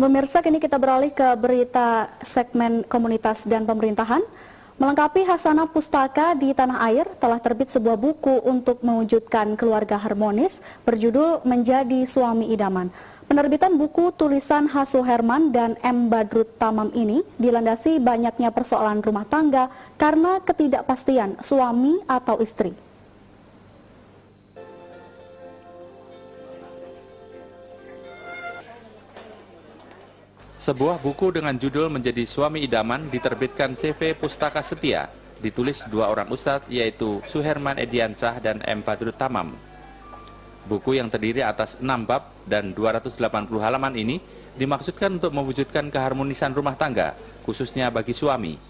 pemirsa, kini kita beralih ke berita segmen komunitas dan pemerintahan. Melengkapi Hasanah Pustaka di tanah air, telah terbit sebuah buku untuk mewujudkan keluarga harmonis berjudul Menjadi Suami Idaman. Penerbitan buku tulisan H. Suherman dan M. Badrut Tamam ini dilandasi banyaknya persoalan rumah tangga karena ketidakpastian suami atau istri. Sebuah buku dengan judul Menjadi Suami Idaman diterbitkan CV Pustaka Setia, ditulis dua orang ustadz yaitu Suherman Ediansyah dan M. Badrut Tamam. Buku yang terdiri atas 6 bab dan 280 halaman ini dimaksudkan untuk mewujudkan keharmonisan rumah tangga, khususnya bagi suami.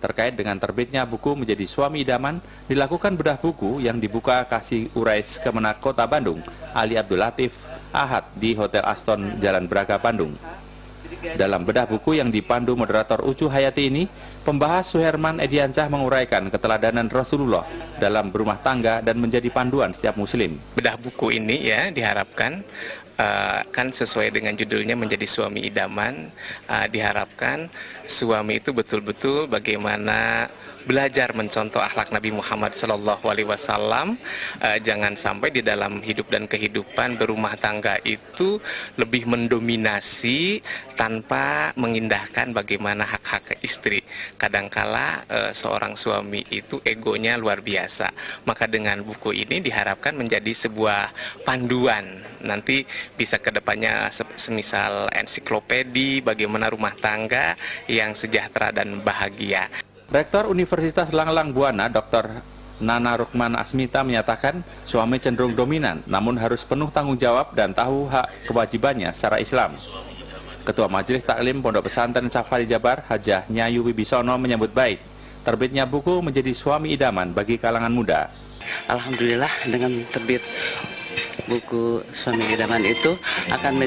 Terkait dengan terbitnya buku Menjadi Suami Idaman, dilakukan bedah buku yang dibuka Kasih Urais Kemenak Kota Bandung, Ali Abdul Latif, Ahad di Hotel Aston, Jalan Braga, Bandung. Dalam bedah buku yang dipandu moderator Ucu Hayati ini, pembahas Suherman Ediansyah menguraikan keteladanan Rasulullah dalam berumah tangga dan menjadi panduan setiap muslim. Bedah buku ini ya diharapkan kan sesuai dengan judulnya Menjadi Suami Idaman, diharapkan suami itu betul-betul bagaimana belajar mencontoh akhlak Nabi Muhammad SAW. Jangan sampai di dalam hidup dan kehidupan berumah tangga itu lebih mendominasi tanpa mengindahkan bagaimana hak-hak istri. Kadangkala seorang suami itu egonya luar biasa. Maka dengan buku ini diharapkan menjadi sebuah panduan. Nanti bisa kedepannya semisal ensiklopedi bagaimana rumah tangga yang sejahtera dan bahagia. Rektor Universitas Langlang Buana, Dr. Nana Rukman Asmita menyatakan suami cenderung dominan, namun harus penuh tanggung jawab dan tahu hak kewajibannya secara Islam. Ketua Majelis Taklim Pondok Pesantren Safari Jabar, Hajah Nyayu Wibisono menyambut baik terbitnya buku Menjadi Suami Idaman bagi kalangan muda. Alhamdulillah dengan terbit buku Suami Idaman itu akan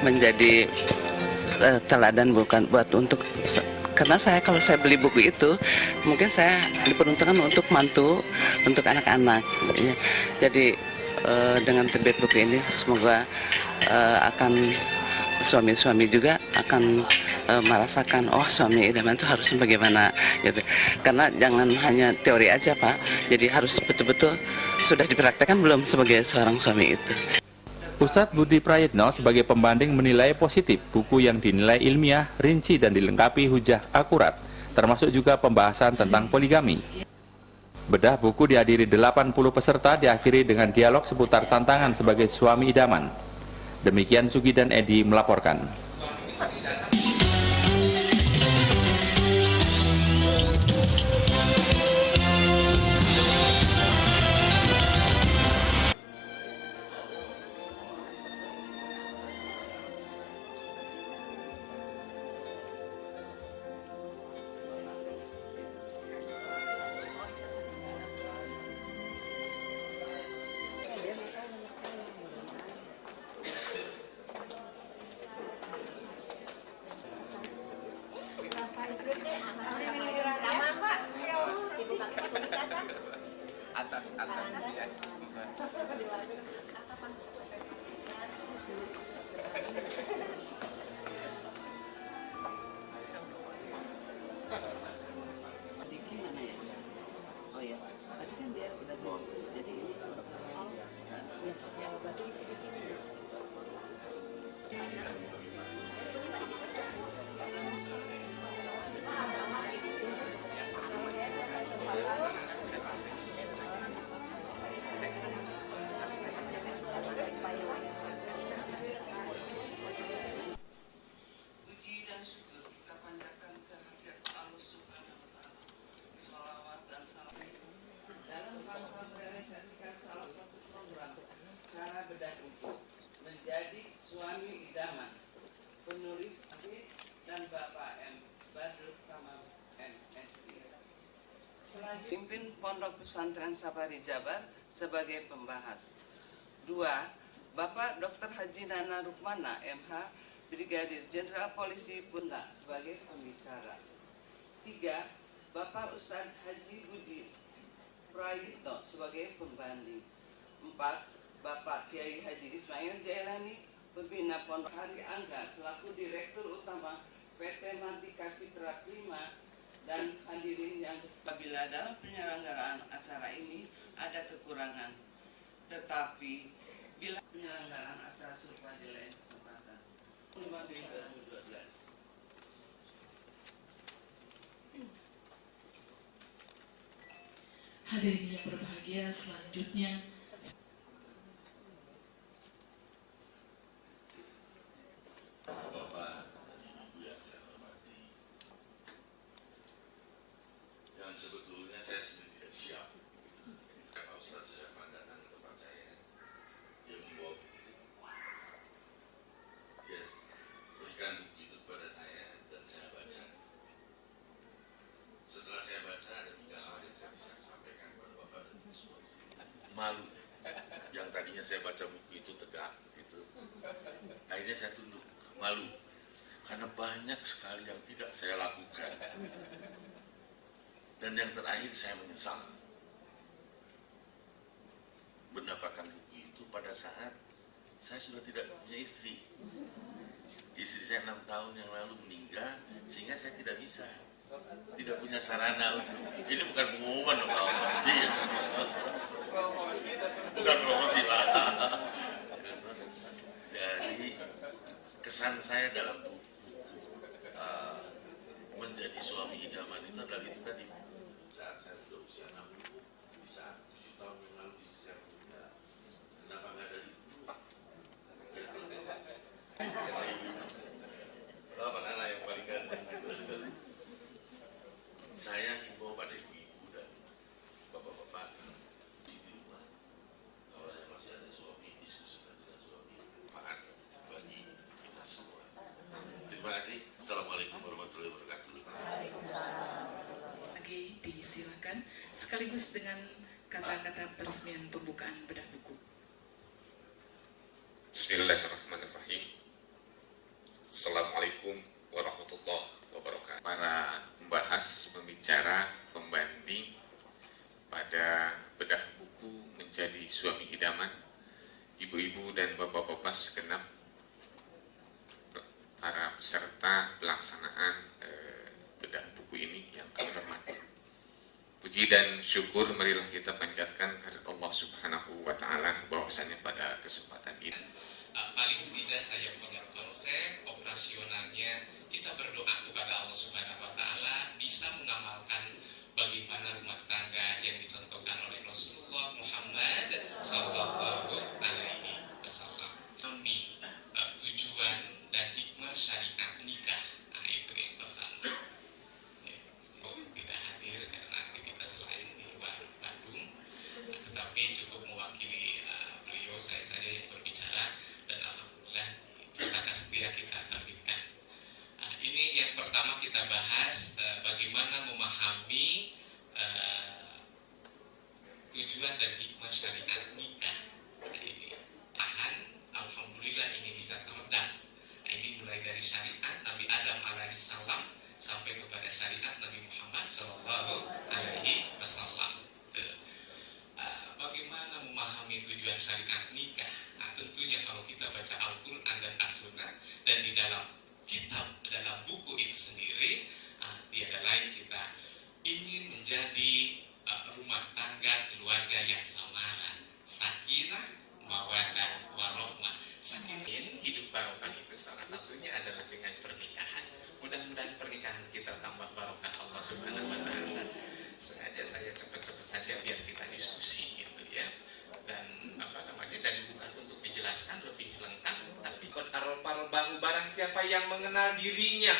menjadi teladan bukan buat untuk. Karena kalau saya beli buku itu, mungkin saya diperuntukkan untuk mantu, untuk anak-anak. Jadi dengan terbit buku ini, semoga akan suami-suami juga akan merasakan, oh suami idaman itu harusnya bagaimana. Gitu. Karena jangan hanya teori aja Pak, jadi harus betul-betul sudah dipraktekkan belum sebagai seorang suami itu. Ustadz Budi Prayitno sebagai pembanding menilai positif buku yang dinilai ilmiah, rinci dan dilengkapi hujah akurat, termasuk juga pembahasan tentang poligami. Bedah buku dihadiri 80 peserta diakhiri dengan dialog seputar tantangan sebagai suami idaman. Demikian Sugi dan Edi melaporkan. Menjadi Suami Idaman, penulis dan Bapak M. Badrut Tamam MSI. Selanjutnya pimpin Pondok Pesantren Safari Jabar sebagai pembahas. 2. Bapak Dr. Haji Nana Rukmana MH, Brigadir Jenderal Polisi Pundak sebagai pembicara. 3. Bapak Ustadz Haji Budi Prayitno sebagai pembanding. 4. Bapak Kiai Haji Ismail Jailani, Pembina Pondok Hari Angga selaku Direktur Utama PT Martika Citra Klima dan hadirin yang apabila dalam penyelenggaraan acara ini ada kekurangan, tetapi bila penyelenggaraan acara serupa di lain kesempatan. 5 Mei 2012. Hadirin yang berbahagia, selanjutnya Bapak dan Ibu yang saya hormati, yang sebetulnya saya sendiri tidak siap. Pak Ustadz sudah datang ke tempat saya, dia membawa buku, dia berikan buku itu kepada saya dan saya baca. Setelah saya baca ada 3 hal yang saya bisa sampaikan kepada Bapak dan Ibu semua di sini. Malu, yang tadinya saya baca buku itu tegak, gitu. Akhirnya saya tunduk. Malu, karena banyak sekali yang tidak saya lakukan. Dan yang terakhir saya menyesal mendapatkan buku itu pada saat saya sudah tidak punya istri. Istri saya 6 tahun yang lalu meninggal, sehingga saya tidak bisa, tidak punya sarana untuk. Ini bukan pengumuman dong, iya. Bukan promosi lah. Jadi kesan saya dalam buku menjadi suami idaman itu adalah itu tadi. Saat saya sudah usia 60, di saat 7 tahun yang lalu di sisi bunda, kenapa nggak dari apa anak yang paling ganteng gitu. Saya himbau pada ibu-ibu dan bapak-bapak di rumah, kalau yang masih ada suami, diskusikan dengan suami, manfaat bagi kita semua. Terima kasih. Assalamualaikum warahmatullahi wabarakatuh. lagi disilakan sekaligus dengan kata-kata peresmian pembukaan bedah buku. Bismillahirrahmanirrahim. Assalamualaikum warahmatullahi wabarakatuh. Para pembahas, pembicara, pembanding pada bedah buku menjadi suami idaman, ibu-ibu dan bapak-bapak segenap, para peserta pelaksanaan bedah buku ini yang kami hormati. Puji dan syukur marilah kita panjatkan kehadirat Allah Subhanahu wa taala bahwasanya pada kesempatan ini Paling tidak saya punya konsep operasionalnya, kita berdoa kepada Allah Subhanahu wa taala bisa mengamalkan bagaimana rumah tangga yang dicontohkan oleh Rasulullah Muhammad sallallahu alaihi wasallam. Kami tujuan dan hikmah syariat nikah. Nah, itu yang pertama. Tidak hadir karena aktivitas lain di luar Bandung, tetapi cukup mewakili beliau, saya saja yang berbicara, dan alhamdulillah pustaka setia kita terbitkan. Ini yang pertama kita bahas, bagaimana memahami tujuan dan hikmah syariat nikah. Ini tahan, alhamdulillah ini bisa terredam. Ini mulai dari syariat Nabi Adam alaihissalam sampai kepada syariat Nabi Muhammad sallallahu alaihi wasallam. Bagaimana memahami tujuan syariat nikah? Nah, tentunya kalau kita baca Al-Quran dan As-Sunnah, dan di dalam kitab, dalam buku itu sendiri, tiada lain kita ingin menjadi rumah tangga keluarga yang samaran, sakinah, mawaddah, warahmah. Sakinah, hidup barokah itu salah satunya adalah dengan pernikahan. Mudah-mudahan pernikahan kita tambah barokah Allah Subhanahu wa taala. Sengaja saya cepat-cepat saja biar kita diskusi gitu ya. Dan dan bukan untuk dijelaskan lebih lengkap, tapi baru barang siapa yang mengenal dirinya.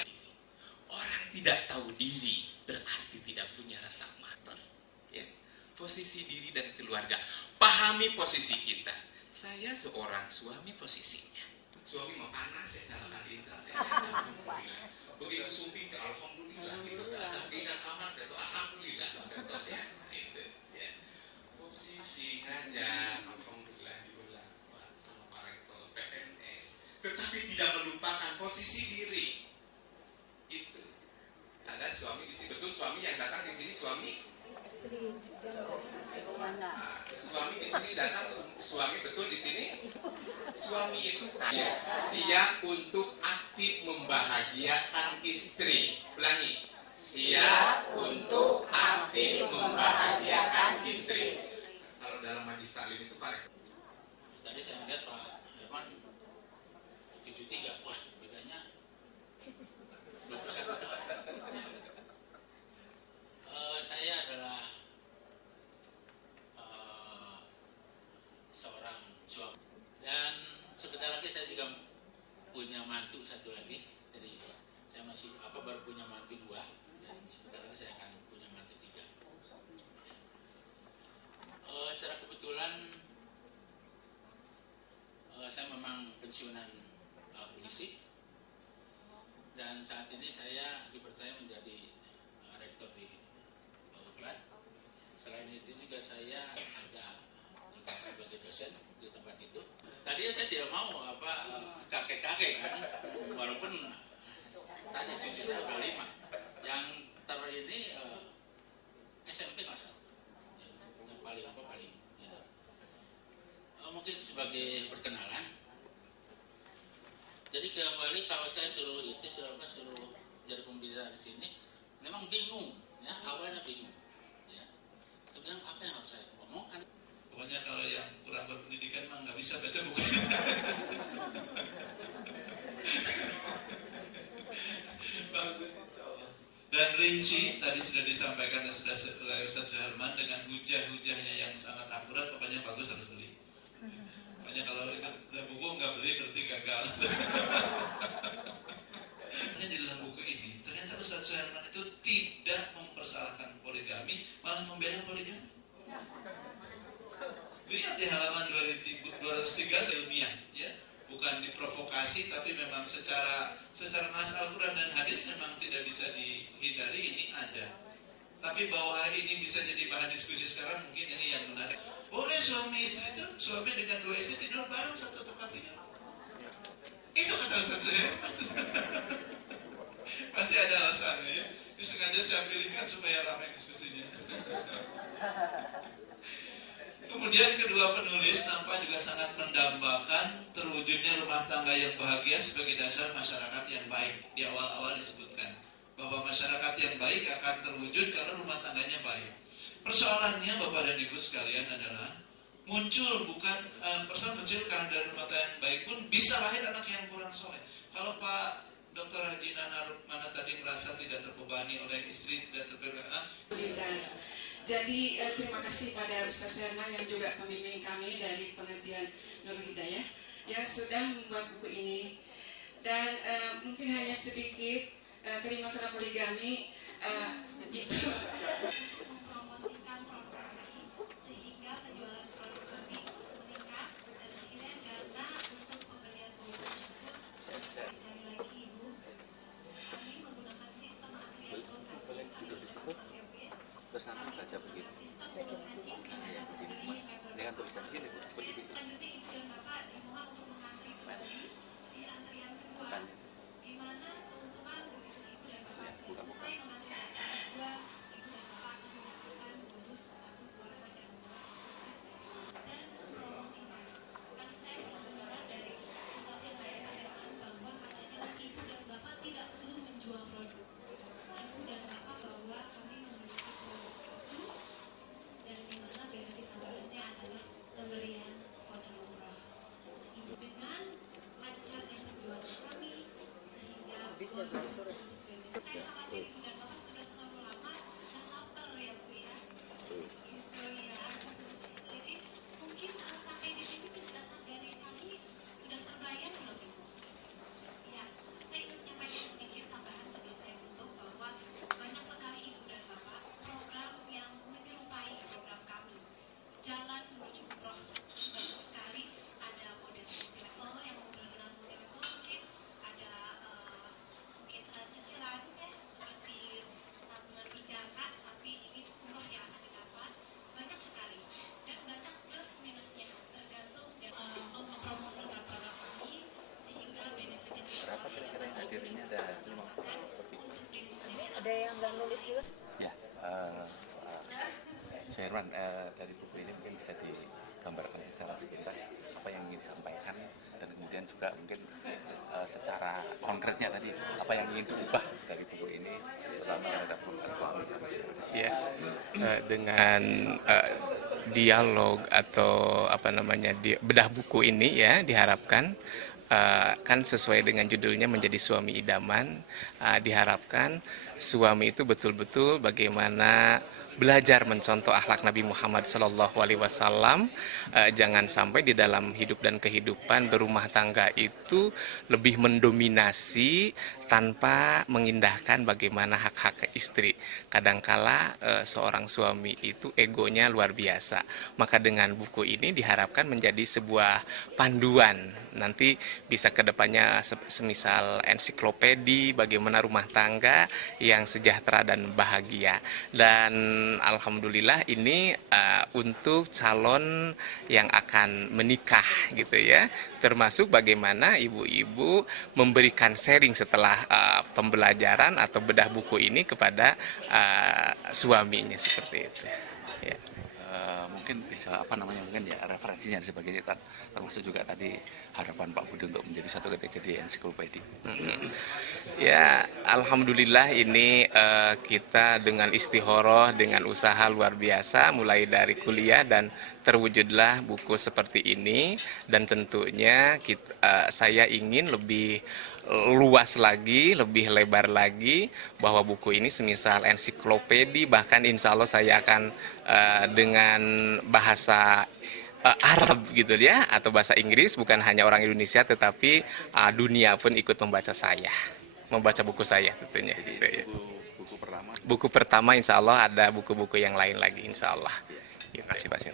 Orang tidak tahu diri berarti tidak punya rasa mater. Ya. Posisi diri dan keluarga. Pahami posisi kita. Saya seorang suami, posisinya. Suami mau panas ya salahkan internet. Alhamdulillah. Begitu sumping ke alhamdulillah. Gitu. Sampai kamar itu alhamdulillah. Gitu ya. Gitu ya. Posisi aja alhamdulillah diulang sama para rektor PNS. Tetapi tidak melupakan posisi diri. Itu. Ada suami di sini, betul suami yang datang di sini suami? Istri. Suami di sini datang, suami betul di sini. Suami itu ya, siap untuk aktif membahagiakan istri. Ulangi, siap untuk aktif membahagiakan istri. Kalau dalam majlis taklim itu Pak, tadi saya melihat Pak Herman 73, wah bedanya 20%. Saya adalah seorang suami dan sebentar lagi saya juga punya mantu satu lagi. Jadi saya masih baru punya mantu 2 dan sebentar lagi saya akan punya mantu 3. Secara kebetulan saya memang pensiunan polisi dan saat ini saya dipercaya menjadi rektor di Unpad. Selain itu juga saya ada juga sebagai dosen di tempat itu. Tadinya saya tidak mau kakek-kakek kan, walaupun tadi cucu saya udah 5. Yang ini SMP nggak salah. Yang paling ya. Mungkin sebagai perkenalan. Jadi kembali kalau saya suruh jadi pembicara di sini, memang bingung, ya awalnya bingung. Ya. Saya bilang apa yang harus saya ngomong? Pokoknya kalau yang kurang berpendidikan mah nggak bisa baca buku. Dan rinci tadi sudah disampaikan dan sudah oleh Ustaz Suherman dengan hujah-hujahnya yang sangat akurat, pokoknya bagus, harus beli. Pokoknya kalau udah buku nggak beli berarti gagal. Di dalam buku ini ternyata Ustaz Suherman itu tidak mempersalahkan poligami, malah membela poligami. Lihat di halaman 203 ilmiah, ya, bukan diprovokasi, tapi memang secara nas Al-Quran dan hadis memang tidak bisa dihindari, ini ada. Tapi bahwa ini bisa jadi bahan diskusi sekarang, mungkin ini yang menarik. Boleh suami istri itu, suami dengan 2 istri tidur bareng satu tempat tidur. Itu kata Ustaz Suherman. Pasti ada alasannya, ya. Ini sengaja saya pilihkan supaya ramai diskusinya. Kemudian kedua penulis nampak juga sangat mendambakan terwujudnya rumah tangga yang bahagia sebagai dasar masyarakat yang baik. Di awal-awal disebutkan bahwa masyarakat yang baik akan terwujud kalau rumah tangganya baik. Persoalannya Bapak dan Ibu sekalian adalah persoalan muncul karena dari rumah tangga yang baik pun bisa lahir anak yang kurang soleh. Kalau Pak Dr. Haji Nana Rukmana tadi merasa tidak terbebani oleh istri, tidak terbebani anak. Jadi terima kasih pada Ustaz Suherman yang juga pembimbing kami dari pengajian Nurul Hidayah yang sudah membuat buku ini. Dan mungkin hanya sedikit dari masalah poligami itu mempromosikan produk kami sehingga penjualan produk kami meningkat dan akhirnya dana untuk pembelian produk tersebut. Sekali lagi Ibu, kami menggunakan sistem antrian produk Terus nanti baca begitu. Dengan tulisan gini, begitu. Selanjutnya Ibu dan Bapak dimohon untuk mengantri kembali di antrian kedua, di mana keuntungan begitu Ibu dan Bapak sudah selesai mengantri antrian kedua, Ibu dan Bapak akan mendapatkan bonus 1 buah wajan bunga eksklusif dan promosikan. Karena saya mendengar dari Ustaz yang mengatakan bahwa katanya Ibu dan Bapak tidak perlu menjual produk. Ibu dan Bapak bahwa kami memiliki produk itu dan di mana benefit tambahannya adalah pemberian voucher umrah. Ibu dengan lancarnya penjualan kami sehingga bonus untuk benefit. Saya khawatir Ibu dan Bapak sudah terlalu lama dan lapar ya Bu ya. Gitu ya. Jadi mungkin sampai di sini penjelasan dari kami sudah terbayang belum Ibu? Ya, saya ingin menyampaikan sedikit tambahan sebelum saya tutup bahwa banyak sekali Ibu dan Bapak program yang menyerupai program kami. Jalan menuju umroh banyak sekali, ada model multi-level yang menghubungi dengan multi-level, mungkin ada cicilan ya seperti tabungan berjangka, tapi ini umroh yang akan didapat banyak sekali dan banyak plus minusnya tergantung mempromosikan produk kami sehingga benefit yang Berapa kira-kira yang hadirnya ada 50 untuk diri sendiri. Ada yang nggak nulis juga? Ya, Herman, dari buku ini mungkin bisa digambarkan secara sepintas apa yang ingin disampaikan, dan kemudian juga mungkin secara konkretnya tadi apa yang ingin diubah dari buku ini, terutama terhadap suami. Ya, dengan dialog atau bedah buku ini ya diharapkan kan sesuai dengan judulnya menjadi suami idaman, diharapkan suami itu betul-betul bagaimana belajar mencontoh akhlak Nabi Muhammad SAW. Jangan sampai di dalam hidup dan kehidupan berumah tangga itu lebih mendominasi tanpa mengindahkan bagaimana hak-hak istri. Kadangkala seorang suami itu egonya luar biasa. Maka dengan buku ini diharapkan menjadi sebuah panduan. Nanti bisa kedepannya semisal ensiklopedi bagaimana rumah tangga yang sejahtera dan bahagia. Dan alhamdulillah ini untuk calon yang akan menikah gitu ya, termasuk bagaimana ibu-ibu memberikan sharing setelah pembelajaran atau bedah buku ini kepada suaminya seperti itu ya. Mungkin bisa mungkin ya referensinya dan sebagainya, termasuk juga tadi harapan Pak Budi untuk menjadi satu ketika jadi ensiklopedi. Ya, alhamdulillah ini kita dengan istihoroh, dengan usaha luar biasa mulai dari kuliah dan terwujudlah buku seperti ini, dan tentunya saya ingin lebih luas lagi, lebih lebar lagi, bahwa buku ini semisal ensiklopedi, bahkan insya Allah saya akan dengan bahasa Arab gitu ya, atau bahasa Inggris, bukan hanya orang Indonesia tetapi dunia pun ikut membaca buku saya tentunya. Buku pertama insya Allah, ada buku-buku yang lain lagi insya Allah. Terima kasih Pak Sir.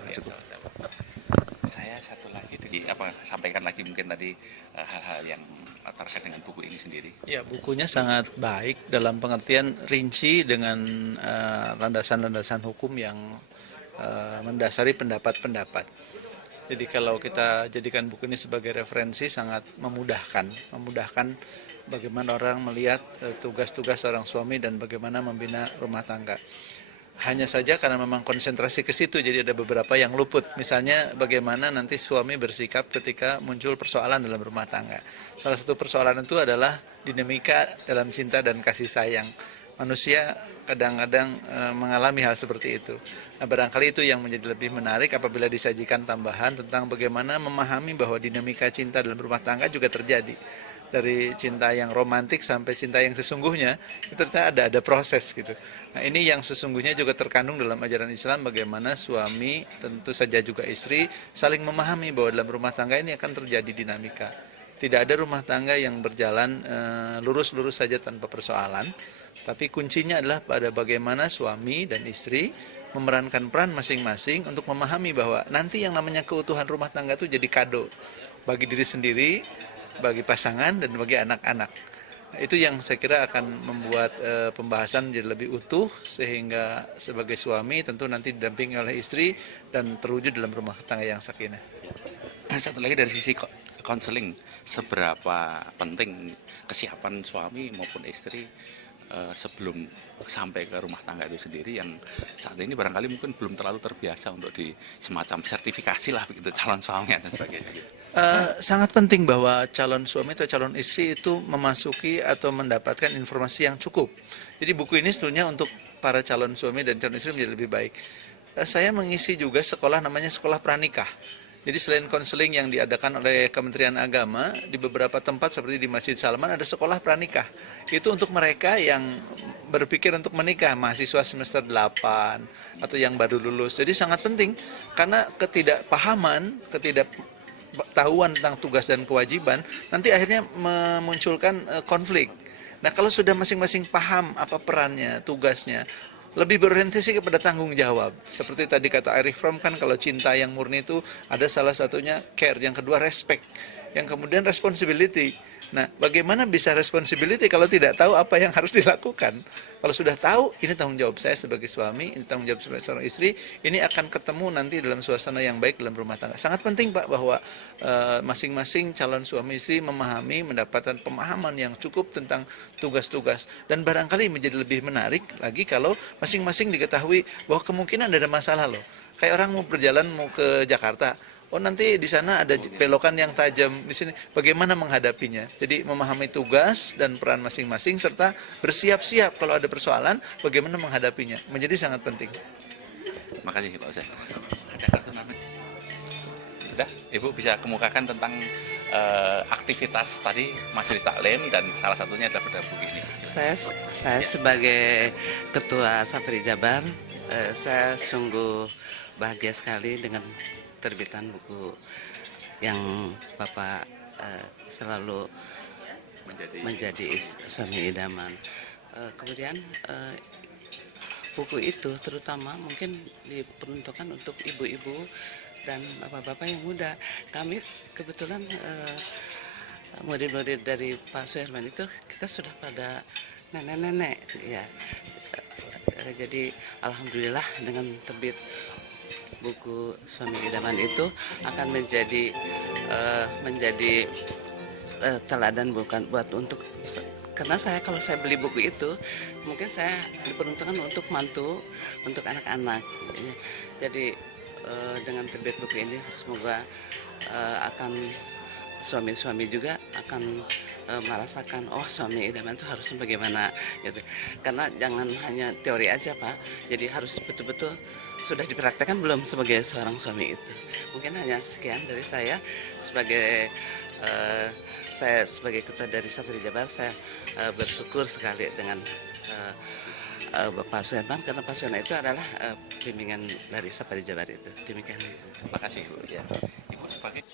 Saya satu lagi sampaikan lagi mungkin tadi hal-hal yang terkait dengan buku ini sendiri. Ya, bukunya sangat baik dalam pengertian rinci dengan landasan-landasan hukum yang mendasari pendapat-pendapat. Jadi kalau kita jadikan buku ini sebagai referensi sangat memudahkan bagaimana orang melihat tugas-tugas seorang suami dan bagaimana membina rumah tangga. Hanya saja karena memang konsentrasi ke situ, jadi ada beberapa yang luput. Misalnya bagaimana nanti suami bersikap ketika muncul persoalan dalam rumah tangga. Salah satu persoalan itu adalah dinamika dalam cinta dan kasih sayang. Manusia kadang-kadang mengalami hal seperti itu. Nah, barangkali itu yang menjadi lebih menarik apabila disajikan tambahan tentang bagaimana memahami bahwa dinamika cinta dalam rumah tangga juga terjadi. Dari cinta yang romantik sampai cinta yang sesungguhnya, itu ternyata ada proses gitu. Nah, ini yang sesungguhnya juga terkandung dalam ajaran Islam, bagaimana suami, tentu saja juga istri, saling memahami bahwa dalam rumah tangga ini akan terjadi dinamika. Tidak ada rumah tangga yang berjalan lurus-lurus saja tanpa persoalan, tapi kuncinya adalah pada bagaimana suami dan istri memerankan peran masing-masing untuk memahami bahwa nanti yang namanya keutuhan rumah tangga itu jadi kado bagi diri sendiri, bagi pasangan, dan bagi anak-anak. Itu yang saya kira akan membuat pembahasan menjadi lebih utuh, sehingga sebagai suami tentu nanti didampingi oleh istri dan terwujud dalam rumah tangga yang sakinah. Satu lagi dari sisi konseling, seberapa penting kesiapan suami maupun istri sebelum sampai ke rumah tangga itu sendiri, yang saat ini barangkali mungkin belum terlalu terbiasa untuk di semacam sertifikasi lah begitu, calon suami dan sebagainya. Sangat penting bahwa calon suami atau calon istri itu memasuki atau mendapatkan informasi yang cukup. Jadi buku ini sebetulnya untuk para calon suami dan calon istri menjadi lebih baik. Saya mengisi juga sekolah namanya sekolah pranikah. Jadi selain konseling yang diadakan oleh Kementerian Agama, di beberapa tempat seperti di Masjid Salman ada sekolah pranikah. Itu untuk mereka yang berpikir untuk menikah, mahasiswa semester 8 atau yang baru lulus. Jadi sangat penting karena ketidakpahaman, ketidaktahuan tentang tugas dan kewajiban nanti akhirnya memunculkan konflik. Nah, kalau sudah masing-masing paham apa perannya, tugasnya, lebih berorientasi kepada tanggung jawab. Seperti tadi kata Erich Fromm kan, kalau cinta yang murni itu ada salah satunya care, yang kedua respect, yang kemudian responsibility. Nah, bagaimana bisa responsibility kalau tidak tahu apa yang harus dilakukan? Kalau sudah tahu, ini tanggung jawab saya sebagai suami, ini tanggung jawab sebagai seorang istri, ini akan ketemu nanti dalam suasana yang baik dalam rumah tangga. Sangat penting Pak bahwa masing-masing calon suami istri memahami, mendapatkan pemahaman yang cukup tentang tugas-tugas. Dan barangkali menjadi lebih menarik lagi kalau masing-masing diketahui bahwa kemungkinan ada masalah loh. Kayak orang mau berjalan mau ke Jakarta, oh nanti di sana ada belokan yang tajam di sini. Bagaimana menghadapinya? Jadi memahami tugas dan peran masing-masing serta bersiap-siap kalau ada persoalan bagaimana menghadapinya menjadi sangat penting. Makasih Pak Ustaz. Ada kartu nama? Sudah, Ibu bisa kemukakan tentang aktivitas tadi Majelis Taklim dan salah satunya adalah pada buku ini. Saya sebagai Ketua Safari Jabar, saya sungguh bahagia sekali dengan terbitan buku yang Bapak selalu menjadi suami idaman. Kemudian buku itu terutama mungkin diperuntukkan untuk ibu-ibu dan bapak-bapak yang muda. Kami kebetulan murid-murid dari Pak Suherman itu kita sudah pada nenek-nenek ya. Jadi alhamdulillah dengan terbit buku Suami Idaman itu akan menjadi teladan buat untuk, karena kalau saya beli buku itu mungkin saya diperuntukkan untuk mantu, untuk anak-anak. Jadi dengan terbit buku ini semoga akan suami-suami juga akan merasakan suami idaman itu harus bagaimana gitu. Karena jangan hanya teori aja Pak, jadi harus betul-betul sudah dipraktekkan belum sebagai seorang suami itu. Mungkin hanya sekian dari saya sebagai Ketua dari Safari Jabar. Saya bersyukur sekali dengan Bapak Suherman, karena Pak Suherman itu adalah bimbingan dari Safari Jabar itu. Demikian. Terima kasih Bu. Ya. Ibu sebagai